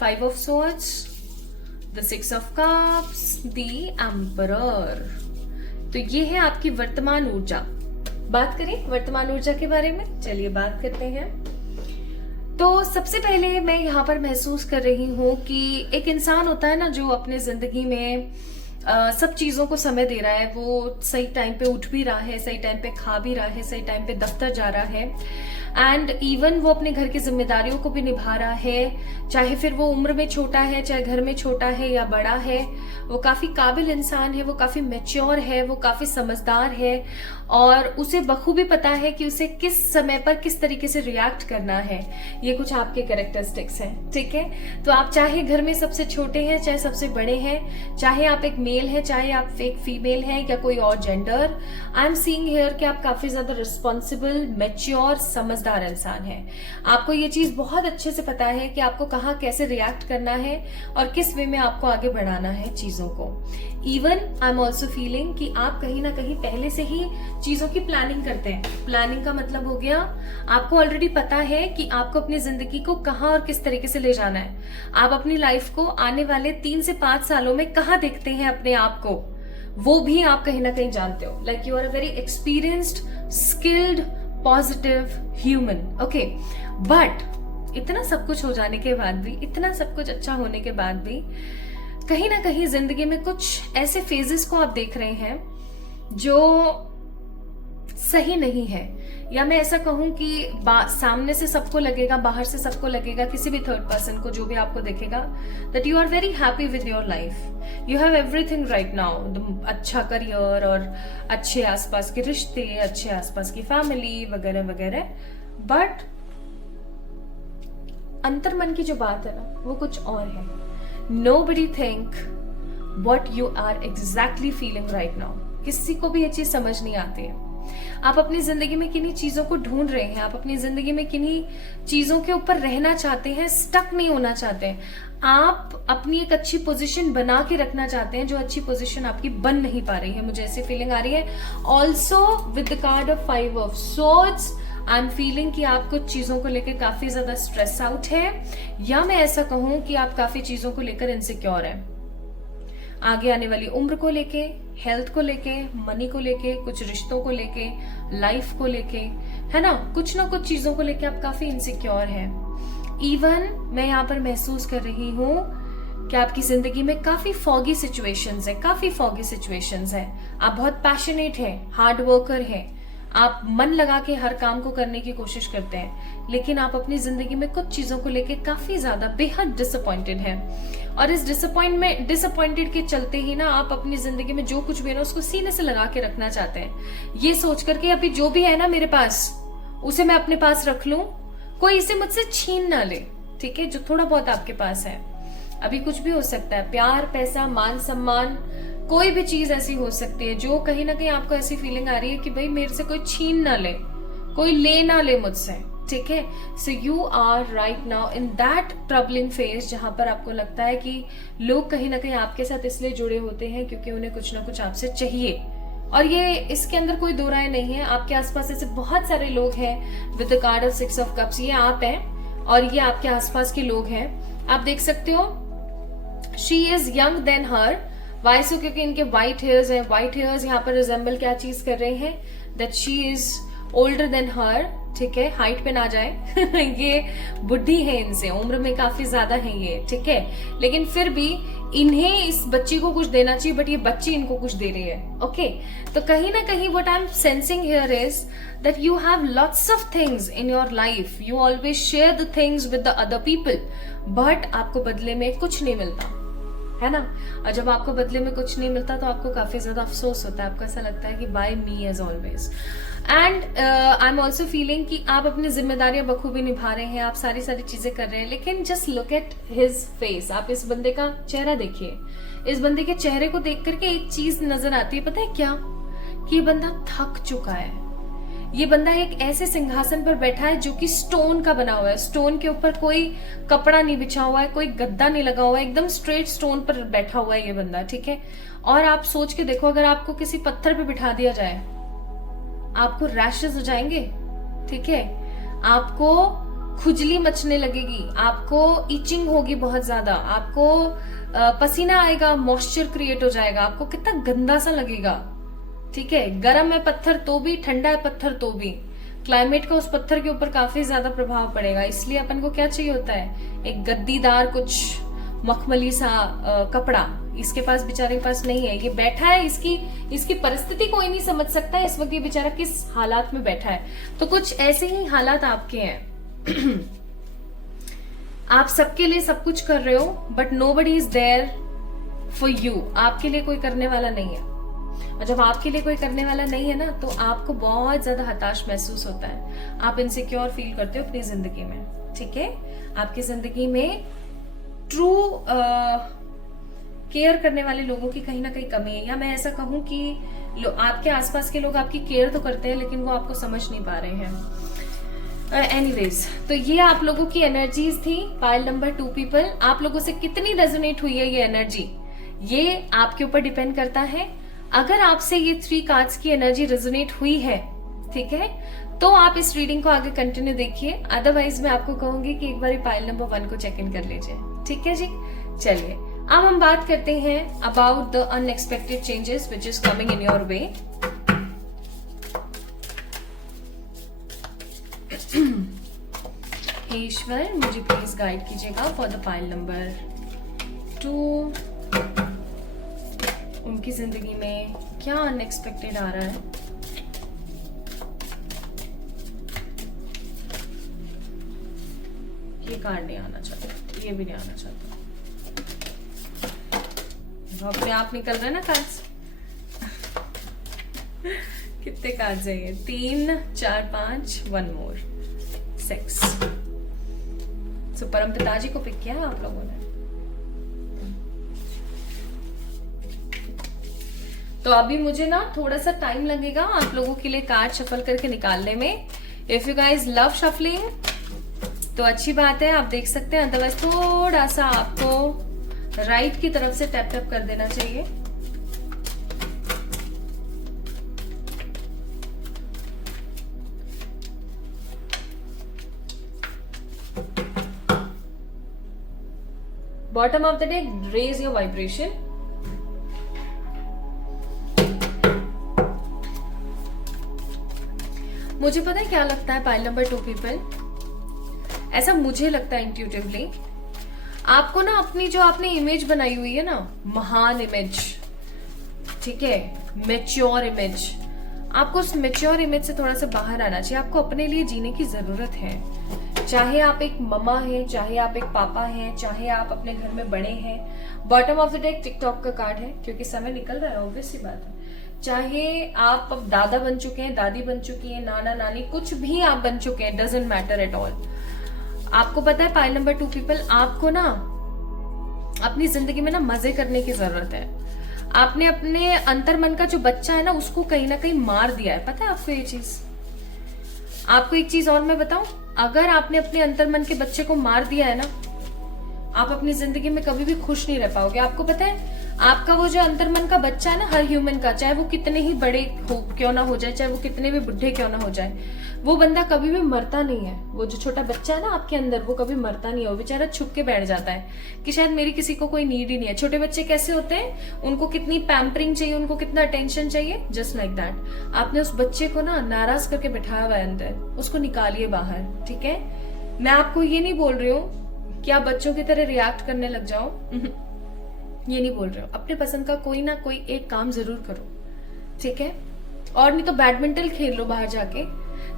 5 of swords, The 6 of Cups, The Emperor। तो ये है आपकी वर्तमान ऊर्जा। बात करें वर्तमान ऊर्जा के बारे में, चलिए बात करते हैं। तो सबसे पहले मैं यहाँ पर महसूस कर रही हूँ कि एक इंसान होता है ना जो अपने जिंदगी में सब चीजों को समय दे रहा है, वो सही टाइम पे उठ भी रहा है, सही टाइम पे खा भी रहा है, सही टाइम पे दफ्तर जा रहा है, एंड इवन वो अपने घर की जिम्मेदारियों को भी निभा रहा है, चाहे फिर वो उम्र में छोटा है, चाहे घर में छोटा है या बड़ा है। वो काफी काबिल इंसान है, वो काफी मैच्योर है, वो काफी समझदार है, और उसे बखूबी पता है कि उसे किस समय पर किस तरीके से रिएक्ट करना है। ये कुछ आपके कैरेक्टरिस्टिक्स हैं। ठीक है, तो आप चाहे घर में सबसे छोटे हैं, चाहे सबसे बड़े हैं, चाहे आप एक मेल है, चाहे आप एक फीमेल हैं या कोई और gender, I am seeing here कि आप काफी ज्यादा रिस्पॉन्सिबल, मैच्योर, समझदार इंसान हैं। आपको ये चीज बहुत अच्छे से पता है कि आपको कहाँ कैसे रिएक्ट करना है और किस वे में आपको आगे बढ़ाना है चीजों को। Even I am also feeling कि आप कहीं ना कहीं पहले से ही चीजों की प्लानिंग करते हैं। प्लानिंग का मतलब हो गया आपको ऑलरेडी पता है कि आपको अपनी जिंदगी को कहाँ और किस तरीके से ले जाना है। आप अपनी लाइफ को आने वाले 3 से 5 सालों में कहाँ देखते हैं अपने आप को, वो भी आप कहीं ना कहीं जानते हो। Like you are a very experienced, skilled, positive human. Okay, but इतना सब कुछ हो जाने के बाद भी, इतना सब कुछ अच्छा होने के बाद भी, कहीं ना कहीं जिंदगी में कुछ ऐसे फेजेस को आप देख रहे हैं जो सही नहीं है। या मैं ऐसा कहूं कि सामने से सबको लगेगा, बाहर से सबको लगेगा, किसी भी थर्ड पर्सन को जो भी आपको देखेगा, that you are very happy with your life, you have everything right now, अच्छा करियर और अच्छे आसपास के रिश्ते, अच्छे आसपास की फैमिली वगैरह वगैरह। बट अंतर्मन की जो बात है ना वो कुछ और है। Nobody think what you are exactly feeling right now। किसी को भी ये चीज समझ नहीं आती है। आप अपनी जिंदगी में किन्हीं चीजों को ढूंढ रहे हैं, आप अपनी जिंदगी में किन्हीं चीजों के ऊपर रहना चाहते हैं, स्टक नहीं होना चाहते हैं। आप अपनी एक अच्छी पोजीशन बना के रखना चाहते हैं, जो अच्छी पोजीशन आपकी बन नहीं पा रही है। मुझे ऐसी फीलिंग आ रही है। Also with the card of 5 of swords, I am feeling कि आप कुछ चीजों को लेकर काफी ज्यादा स्ट्रेस आउट है, या मैं ऐसा कहूं कि आप काफी चीजों को लेकर इनसिक्योर है। आगे आने वाली उम्र को लेके, हेल्थ को लेके, मनी को लेके, कुछ रिश्तों को लेके, लाइफ को लेके, है ना कुछ चीजों को लेके आप काफी इनसिक्योर हैं। इवन मैं यहाँ पर महसूस कर रही हूँ कि आपकी जिंदगी में काफी फॉगी सिचुएशंस है, काफी फॉगी सिचुएशंस है। आप बहुत पैशनेट हैं, हार्ड वर्कर हैं, आप मन लगा के हर काम को करने की कोशिश करते हैं, लेकिन आप अपनी जिंदगी में कुछ चीजों को लेके काफी ज्यादा बेहद डिसअपॉइंटेड हैं। और इस डिसअपॉइंटेड के चलते ही ना आप अपनी जिंदगी में जो कुछ भी है ना उसको सीने से लगा के रखना चाहते हैं, ये सोच करके अभी जो भी है ना मेरे पास उसे मैं अपने पास रख लूं, कोई इसे मुझसे छीन ना ले, ठीक है। जो थोड़ा बहुत आपके पास है, अभी कुछ भी हो सकता है, प्यार, पैसा, मान सम्मान, कोई भी चीज ऐसी हो सकती है जो कहीं ना कहीं आपको ऐसी फीलिंग आ रही है कि भाई मेरे से कोई छीन ना ले, कोई ले ना ले मुझसे, ठीक है। So you are right now in that troubling phase, जहां पर आपको लगता है कि लोग कहीं ना कहीं आपके साथ इसलिए जुड़े होते हैं क्योंकि उन्हें कुछ ना कुछ आपसे चाहिए, और ये इसके अंदर कोई दो राय नहीं है। आपके आसपास ऐसे बहुत सारे लोग हैं with the card of 6 of cups, ये आप हैं और ये आपके आसपास के लोग हैं। आप देख सकते हो she is young than her, why so, क्योंकि इनके व्हाइट हेयर्स हैं। व्हाइट हेयर्स यहाँ पर रिजेंबल क्या चीज कर रहे हैं, that she is older than her, ठीक है। हाइट पे ना जाए ये बुढ़ी है, इनसे उम्र में काफी ज्यादा है ये, ठीक है, लेकिन फिर भी इन्हें इस बच्ची को कुछ देना चाहिए, बट ये बच्ची इनको कुछ दे रही है, ओके। तो कहीं ना कहीं what I am sensing here is that you have lots of things in your life, you always share the things with the other people, but आपको बदले में कुछ नहीं मिलता है ना। और जब आपको बदले में कुछ नहीं मिलता तो आपको काफी ज्यादा अफसोस होता है, आपको ऐसा लगता है कि by me as always. And I am also feeling कि आप अपनी जिम्मेदारियां बखूबी निभा रहे हैं, आप सारी चीजें कर रहे हैं, लेकिन just look at his face, आप इस बंदे का चेहरा देखिए। इस बंदे के चेहरे को देख करके एक चीज नजर आती है, पता है क्या, कि ये बंदा थक चुका है। ये बंदा एक ऐसे सिंहासन पर बैठा है जो कि स्टोन का बना हुआ है, स्टोन के ऊपर कोई कपड़ा नहीं बिछा हुआ है, कोई गद्दा नहीं लगा हुआ है, एकदम स्ट्रेट स्टोन पर बैठा हुआ है ये बंदा, ठीक है। और आप सोच के देखो, अगर आपको किसी पत्थर पे बिठा दिया जाए, आपको रैशेस हो जाएंगे, ठीक है, आपको खुजली मचने लगेगी, आपको इचिंग होगी बहुत ज्यादा, आपको पसीना आएगा, मॉइस्चर क्रिएट हो जाएगा, आपको कितना गंदा सा लगेगा, ठीक है। गर्म है पत्थर तो भी, ठंडा है पत्थर तो भी, क्लाइमेट का उस पत्थर के ऊपर काफी ज्यादा प्रभाव पड़ेगा। इसलिए अपन को क्या चाहिए होता है, एक गद्दीदार कुछ मखमली सा कपड़ा। इसके पास, बेचारे के पास नहीं है, ये बैठा है, इसकी परिस्थिति कोई नहीं समझ सकता है इस वक्त ये बेचारा किस हालात में बैठा है। तो कुछ ऐसे ही हालात आपके हैं आप सबके लिए सब कुछ कर रहे हो, but nobody is there for you, आपके लिए कोई करने वाला नहीं है। और जब आपके लिए कोई करने वाला नहीं है ना, तो आपको बहुत ज्यादा हताश महसूस होता है, आप इनसिक्योर फील करते हो अपनी जिंदगी में, ठीक है। आपकी जिंदगी में ट्रू केयर करने वाले लोगों की कहीं ना कहीं कमी है, या मैं ऐसा कहूं कि आपके आसपास के लोग आपकी केयर तो करते हैं लेकिन वो आपको समझ नहीं पा रहे हैं। एनीवेज, तो ये आप लोगों की एनर्जीज थी, पाइल नंबर 2 पीपल। आप लोगों से कितनी रेजोनेट हुई है ये एनर्जी, ये आपके ऊपर डिपेंड करता है। अगर आपसे ये 3 कार्ड्स की एनर्जी रेजोनेट हुई है, ठीक है, तो आप इस रीडिंग को आगे कंटिन्यू देखिए, अदरवाइज मैं आपको कहूंगी कि एक बार पाइल नंबर 1 को चेक इन कर लीजिए, ठीक है जी। चलिए अब हम बात करते हैं about the unexpected changes which is coming in your way. हे ईश्वर, मुझे प्लीज गाइड कीजिएगा फॉर द पाइल नंबर 2। उनकी जिंदगी में क्या अनएक्सपेक्टेड आ रहा है। ये कार्ड नहीं आना चाहता, ये भी नहीं आना चाहता, अपने आप निकल रहे हैं ना कार्ड्स कितने कार्ड्स है ये, 3 4 5, 1 मोर 6। सो परम पिताजी को पिक किया आप लोगों ने। तो अभी मुझे ना थोड़ा सा टाइम लगेगा आप लोगों के लिए कार्ड शफल करके निकालने में। If you guys love shuffling तो अच्छी बात है, आप देख सकते हैं, अदरवाइज थोड़ा सा आपको राइट की तरफ से टैप टैप कर देना चाहिए। Bottom of the day, raise your vibration. मुझे पता है क्या लगता है पाइल नंबर 2 पीपल, ऐसा मुझे लगता है इंट्यूटिवली, आपको ना अपनी जो आपने इमेज बनाई हुई है ना, महान इमेज, ठीक है, मैच्योर इमेज, आपको उस मैच्योर इमेज से थोड़ा सा बाहर आना चाहिए। आपको अपने लिए जीने की जरूरत है, चाहे आप एक मम्मा हैं, चाहे आप एक पापा हैं, चाहे आप अपने घर में बड़े हैं, bottom of the deck TikTok का कार्ड है क्योंकि समय निकल रहा है, ऑब्वियस सी बात है। चाहे आप अब दादा बन चुके हैं, दादी बन चुकी हैं, नाना नानी, कुछ भी आप बन चुके हैं, डजंट मैटर एट ऑल। आपको पता है पाइल नंबर 2 पीपल, आपको ना अपनी जिंदगी में ना मजे करने की जरूरत है। आपने अपने अंतर्मन का जो बच्चा है ना उसको कहीं ना कहीं मार दिया है, पता है आपको ये चीज। आपको एक चीज और मैं बताऊं, अगर आपने अपने अंतर्मन के बच्चे को मार दिया है ना, आप अपनी जिंदगी में कभी भी खुश नहीं रह पाओगे। आपको पता है आपका वो जो अंतर्मन का बच्चा है ना, हर ह्यूमन का, चाहे वो कितने ही बड़े हो क्यों ना हो जाए, चाहे वो कितने भी बुढ़े क्यों ना हो जाए, वो बंदा कभी भी मरता नहीं है। वो जो छोटा बच्चा है ना आपके अंदर, वो कभी मरता नहीं है। वो बेचारा छुप के बैठ जाता है कि शायद मेरी किसी को कोई नीड ही नहीं है। छोटे बच्चे कैसे होते हैं, उनको कितनी पैम्परिंग चाहिए, उनको कितना अटेंशन चाहिए, जस्ट लाइक दैट। आपने उस बच्चे को ना नाराज करके बिठाया हुआ है अंदर, उसको निकालिए बाहर, ठीक है। मैं आपको ये नहीं बोल रही हूँ कि आप बच्चों की तरह रिएक्ट करने लग जाओ, ये नहीं बोल रहे हो। अपने पसंद का कोई ना कोई एक काम जरूर करो, ठीक है। और नहीं तो बैडमिंटन खेल लो बाहर जाके,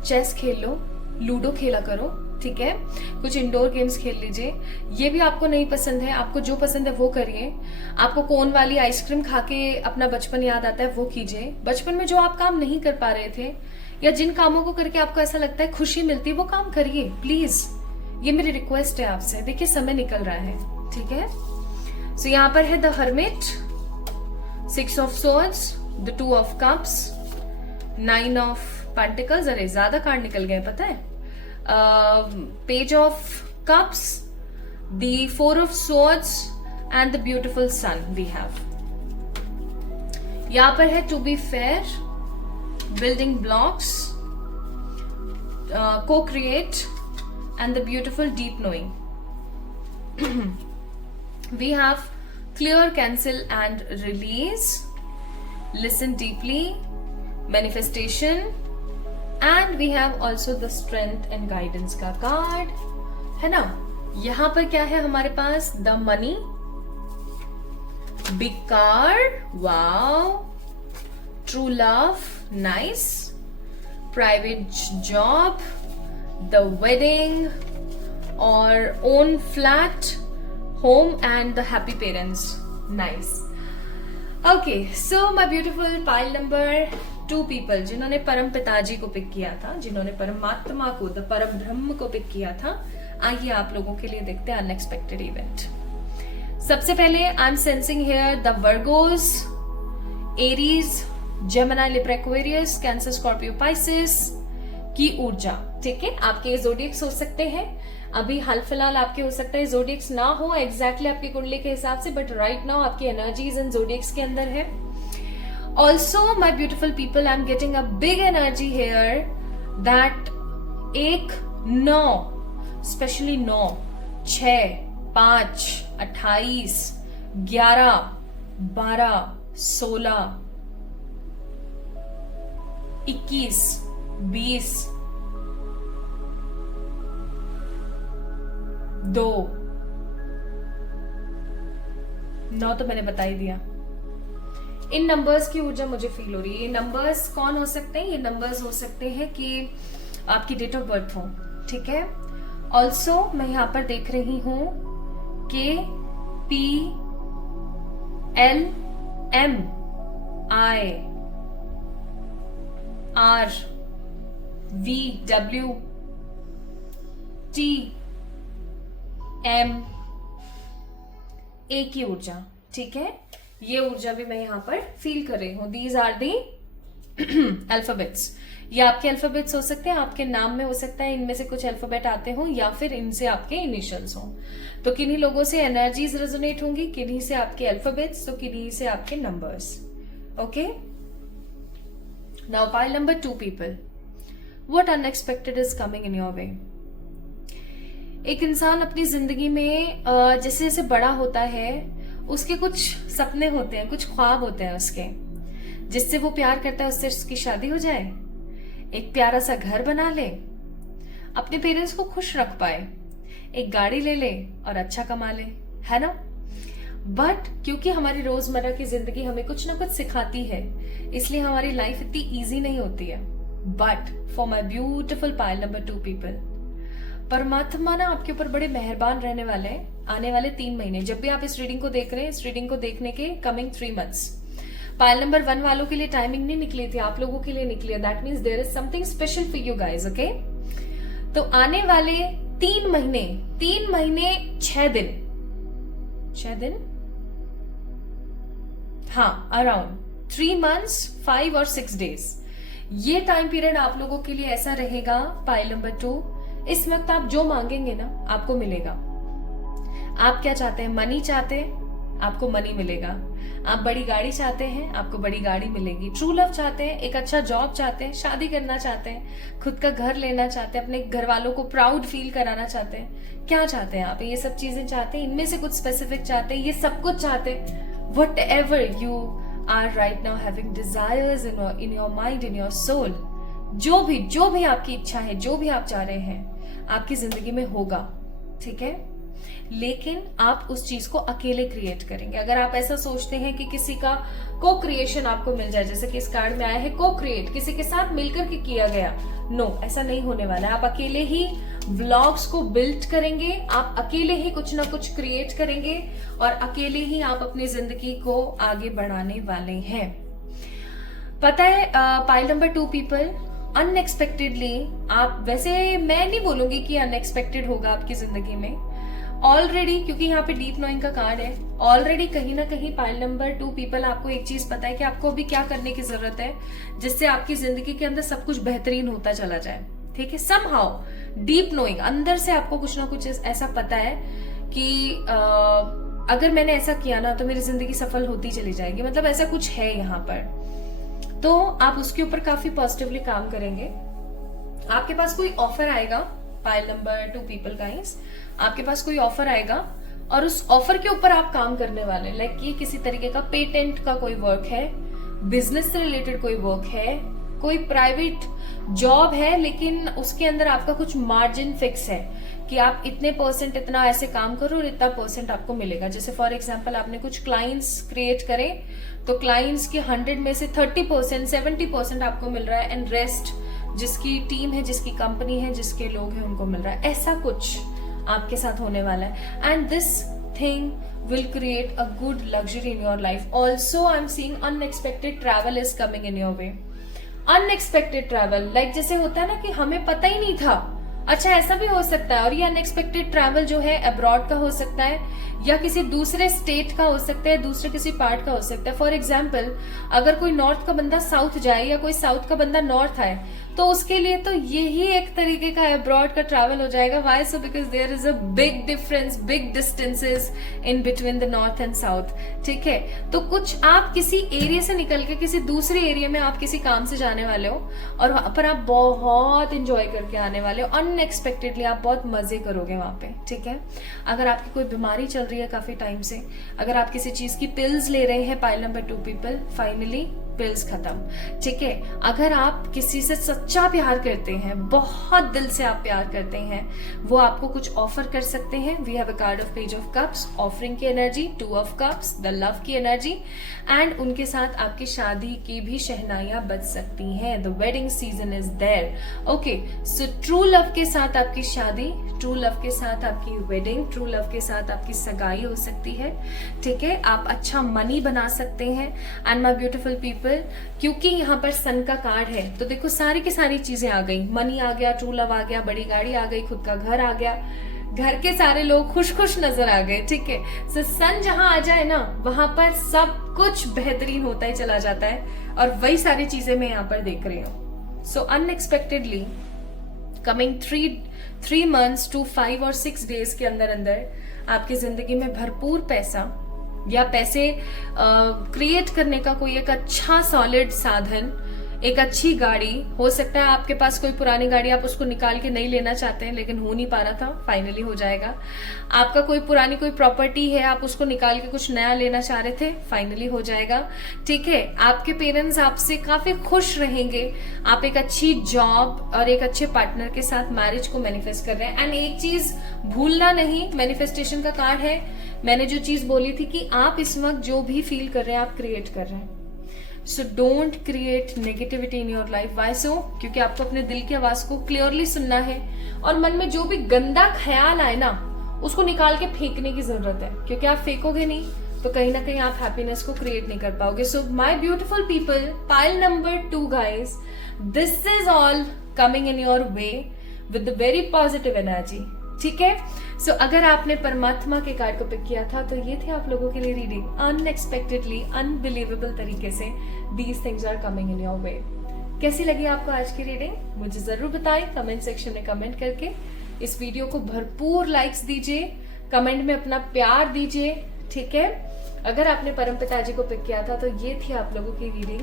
चेस खेल लो, लूडो खेला करो, ठीक है। कुछ इंडोर गेम्स खेल लीजिए। ये भी आपको नहीं पसंद है, आपको जो पसंद है वो करिए। आपको कोन वाली आइसक्रीम खा के अपना बचपन याद आता है, वो कीजिए। बचपन में जो आप काम नहीं कर पा रहे थे या जिन कामों को करके आपको ऐसा लगता है खुशी मिलती है, वो काम करिए प्लीज। ये मेरी रिक्वेस्ट है आपसे। देखिए समय निकल रहा है, ठीक है। सो यहाँ पर है the hermit, 6 of swords, the 2 of cups, 9 of pentacles, अरे ज्यादा कार्ड निकल गए पता है, page of cups, the 4 of swords and the beautiful sun we have. यहाँ पर है to be fair, building blocks, को create and the beautiful deep knowing. We have clear, cancel and release, listen deeply, manifestation, and we have also the strength and guidance का card है ना। यहाँ पर क्या है हमारे पास, the money, big card, wow, true love, nice, private job, the wedding or own flat, home and the happy parents, nice. Okay, so my beautiful pile number 2 people जिन्होंने परम पिताजी को पिक किया था, जिन्होंने परमात्मा को, द परम ब्रह्म को पिक किया था, आइए आप लोगों के लिए देखते हैं अनएक्सपेक्टेड इवेंट। सबसे पहले I am sensing here the Virgo's, Aries, Gemini, Libra, Aquarius, cancer, Scorpio, Pisces की ऊर्जा, ठीक है। आपके ज़ोडिएक्स हो सकते हैं, अभी हाल फिलहाल आपके हो सकता है ज़ोडिएक्स ना हो एग्जैक्टली आपकी कुंडली के हिसाब से, बट राइट नाउ आपकी एनर्जीज इन ज़ोडिएक्स के अंदर है। Also my beautiful people, I am getting a big energy here that 1, 9, स्पेशली 9, 6, 5, 28, 11, 12, 16, 21, 20, 2, 9 तो मैंने बता ही दिया। इन नंबर्स की ऊर्जा मुझे फील हो रही है। ये नंबर्स कौन हो सकते हैं, ये नंबर्स हो सकते हैं कि आपकी डेट ऑफ बर्थ हो, ठीक है। ऑल्सो मैं यहां पर देख रही हूं के P L M I R V W T M A की ऊर्जा, ठीक है। ये ऊर्जा भी मैं यहां पर फील कर रही हूं। These are the alphabets. ये आपके अल्फाबेट्स हो सकते हैं, आपके नाम में हो सकता है इनमें से कुछ अल्फाबेट आते हों या फिर इनसे आपके इनिशियल्स हों। तो किन्हीं लोगों से एनर्जीज रेजोनेट होंगी, किन्हीं से आपके अल्फाबेट्स, तो किन्हीं से आपके numbers. Okay, now pile number 2 people, what unexpected is coming in your way. एक इंसान अपनी जिंदगी में जैसे जैसे बड़ा होता है उसके कुछ सपने होते हैं, कुछ ख्वाब होते हैं उसके, जिससे वो प्यार करता है उससे उसकी शादी हो जाए, एक प्यारा सा घर बना ले, अपने पेरेंट्स को खुश रख पाए, एक गाड़ी ले ले और अच्छा कमा ले, है ना। बट क्योंकि हमारी रोजमर्रा की जिंदगी हमें कुछ ना कुछ सिखाती है, इसलिए हमारी लाइफ इतनी इजी नहीं होती है। But for my beautiful pile number 2 people, परमात्मा ना आपके ऊपर बड़े मेहरबान रहने वाले हैं आने वाले 3 महीने। जब भी आप इस रीडिंग को देख रहे हैं, इस रीडिंग को देखने के कमिंग 3 मंथ्स। पाइल नंबर 1 वालों के लिए टाइमिंग नहीं निकली थी, आप लोगों के लिए निकली है। That means there is something special for you guys, okay. तो आने वाले 3 महीने 6 दिन, हाँ, अराउंड 3 months 5 और 6 days, ये टाइम पीरियड आप लोगों के लिए ऐसा रहेगा। पाइल नंबर 2, इस वक्त आप जो मांगेंगे ना आपको मिलेगा। आप क्या चाहते हैं? मनी चाहते हैं, आपको मनी मिलेगा। आप बड़ी गाड़ी चाहते हैं, आपको बड़ी गाड़ी मिलेगी। ट्रू लव चाहते हैं, एक अच्छा जॉब चाहते हैं, शादी करना चाहते हैं, खुद का घर लेना चाहते हैं, अपने घर वालों को प्राउड फील कराना चाहते हैं। क्या चाहते हैं आप? ये सब चीजें चाहते हैं, इनमें से कुछ स्पेसिफिक चाहते हैं, ये सब कुछ चाहते हैं। Whatever you are right now having desires in your mind, in your soul, जो भी आपकी इच्छा है, जो भी आप चाह रहे हैं, आपकी जिंदगी में होगा, ठीक है। लेकिन आप उस चीज को अकेले क्रिएट करेंगे। अगर आप ऐसा सोचते हैं कि किसी का को क्रिएशन आपको मिल जाए, जैसे कि इस कार्ड में आया है को क्रिएट, किसी के साथ मिलकर के किया गया, नो, ऐसा नहीं होने वाला है। आप अकेले ही व्लॉग्स को बिल्ड करेंगे, आप अकेले ही कुछ ना कुछ क्रिएट करेंगे और अकेले ही आप अपनी जिंदगी को आगे बढ़ाने वाले हैं। पता है पाइल नंबर 2 पीपल, अनएक्सपेक्टेडली आप, वैसे मैं नहीं बोलूंगी कि अनएक्सपेक्टेड होगा आपकी जिंदगी में, ऑलरेडी, क्योंकि यहाँ पे डीप नोइंग का कार्ड है, ऑलरेडी कहीं ना कहीं पाइल नंबर 2 पीपल आपको एक चीज पता है कि आपको अभी क्या करने की जरूरत है जिससे आपकी जिंदगी के अंदर सब कुछ बेहतरीन होता चला जाए, ठीक है। समहाउ डीप नोइंग, अंदर से आपको कुछ ना कुछ ऐसा पता है कि अगर मैंने ऐसा किया ना तो मेरी जिंदगी सफल होती चली जाएगी, मतलब ऐसा कुछ है यहाँ पर। तो आप उसके ऊपर काफी पॉजिटिवली काम करेंगे। आपके पास कोई ऑफर आएगा, पाइल नंबर 2 पीपल गाइस, आपके पास कोई ऑफर आएगा और उस ऑफर के ऊपर आप काम करने वाले। लाइक ये किसी तरीके का पेटेंट का कोई वर्क है, बिजनेस से रिलेटेड कोई वर्क है, कोई प्राइवेट जॉब है, लेकिन उसके अंदर आपका कुछ मार्जिन फिक्स है कि आप इतने % इतना ऐसे काम करो और इतना % आपको मिलेगा। जैसे फॉर एग्जांपल आपने कुछ क्लाइंट्स क्रिएट करे तो क्लाइंट्स के 100 में से 30%, 70% आपको मिल रहा है एंड रेस्ट जिसकी टीम है, जिसकी कंपनी है, जिसके लोग हैं उनको मिल रहा है। ऐसा कुछ आपके साथ होने वाला है and this thing will create a good luxury in your life. Also, I'm seeing unexpected travel is coming in your way. Unexpected travel, like जैसे होता है ना कि हमें पता ही नहीं था, अच्छा ऐसा भी हो सकता है। और ये अनएक्सपेक्टेड ट्रैवल जो है अब्रॉड का हो सकता है या किसी दूसरे स्टेट का हो सकता है, दूसरे किसी पार्ट का हो सकता है। फॉर एग्जाम्पल अगर कोई नॉर्थ का बंदा साउथ जाए या कोई साउथ का बंदा नॉर्थ आए तो उसके लिए तो यही एक तरीके का अब्रॉड का ट्रैवल हो जाएगा। Why so? Because there is a big difference, big distances in between the north and south, ठीक है। तो कुछ आप किसी एरिया से निकल के किसी दूसरे एरिया में आप किसी काम से जाने वाले हो और वहां पर आप बहुत इंजॉय करके आने वाले हो। अनएक्सपेक्टेडली आप बहुत मजे करोगे वहां पे, ठीक है। अगर आपकी कोई बीमारी चल रही है काफी टाइम से, अगर आप किसी चीज की पिल्स ले रहे हैं, pile number 2 people, finally pills खत्म, ठीक है। अगर आप किसी से सच्चा प्यार करते हैं, बहुत दिल से आप प्यार करते हैं, वो आपको कुछ ऑफर कर सकते हैं। We have a card of page of cups, offering की energy, 2 of cups, the love की एनर्जी एंड उनके साथ आपकी शादी की भी शहनाइयां बज सकती हैं। The wedding season is there, okay. So true love के साथ आपकी शादी, ट्रू लव के साथ आपकी वेडिंग, ट्रू लव के साथ आपकी सगाई हो सकती है, ठीक है। आप अच्छा मनी बना सकते हैं एंड माय ब्यूटीफुल पीपल, क्योंकि यहाँ पर सन का कार्ड है तो देखो सारी की सारी चीजें आ गई, मनी आ गया, ट्रू लव आ गया, बड़ी गाड़ी आ गई, खुद का घर आ गया, घर के सारे लोग खुश खुश नजर आ गए, ठीक है। सो सन जहां आ जाए ना वहां पर सब कुछ बेहतरीन होता ही चला जाता है और वही सारी चीजें मैं यहाँ पर देख रही हूँ। सो अनएक्सपेक्टेडली कमिंग 3 months to 5 और 6 days के अंदर अंदर आपकी जिंदगी में भरपूर पैसा या पैसे क्रिएट करने का कोई एक अच्छा सॉलिड साधन, एक अच्छी गाड़ी हो सकता है। आपके पास कोई पुरानी गाड़ी, आप उसको निकाल के नहीं लेना चाहते हैं लेकिन हो नहीं पा रहा था, फाइनली हो जाएगा। आपका कोई पुरानी कोई प्रॉपर्टी है, आप उसको निकाल के कुछ नया लेना चाह रहे थे, फाइनली हो जाएगा, ठीक है। आपके पेरेंट्स आपसे काफी खुश रहेंगे, आप एक अच्छी जॉब और एक अच्छे पार्टनर के साथ मैरिज को मैनिफेस्ट कर रहे हैं। एंड एक चीज भूलना नहीं, मैनिफेस्टेशन का कार्ड है, मैंने जो चीज बोली थी कि आप इस वक्त जो भी फील कर रहे हैं आप क्रिएट कर रहे हैं। So don't create negativity in your life. Why so? क्योंकि आपको अपने दिल की आवाज को क्लियरली सुनना है और मन में जो भी गंदा ख्याल आए ना उसको निकाल के फेंकने की जरूरत है, क्योंकि आप फेंकोगे नहीं तो कहीं ना कहीं आप हैप्पीनेस को क्रिएट नहीं कर पाओगे। सो my beautiful people, pile number 2 guys, this is all coming in your way with the very positive energy. ठीक है? सो अगर आपने परमात्मा के कार्ड को पिक किया था तो ये थे आप लोगों के लिए रीडिंग। अनएक्सपेक्टेडली, अनबिलीवेबल तरीके से these things are coming in your way. कैसी लगी आपको आज की रीडिंग? मुझे जरूर बताएं कमेंट सेक्शन में कमेंट करके। इस वीडियो को भरपूर लाइक्स दीजिए, कमेंट में अपना प्यार दीजिए। ठीक है? अगर आपने परम पिताजी को पिक किया था तो ये थी आप लोगों की रीडिंग।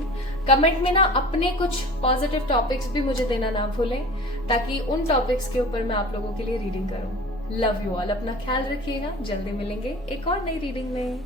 कमेंट में ना अपने कुछ पॉजिटिव टॉपिक्स भी मुझे देना ना भूलें, ताकि उन टॉपिक्स के ऊपर मैं आप लोगों के लिए रीडिंग करूं। लव यू ऑल, अपना ख्याल रखिएगा। जल्दी मिलेंगे एक और नई रीडिंग में।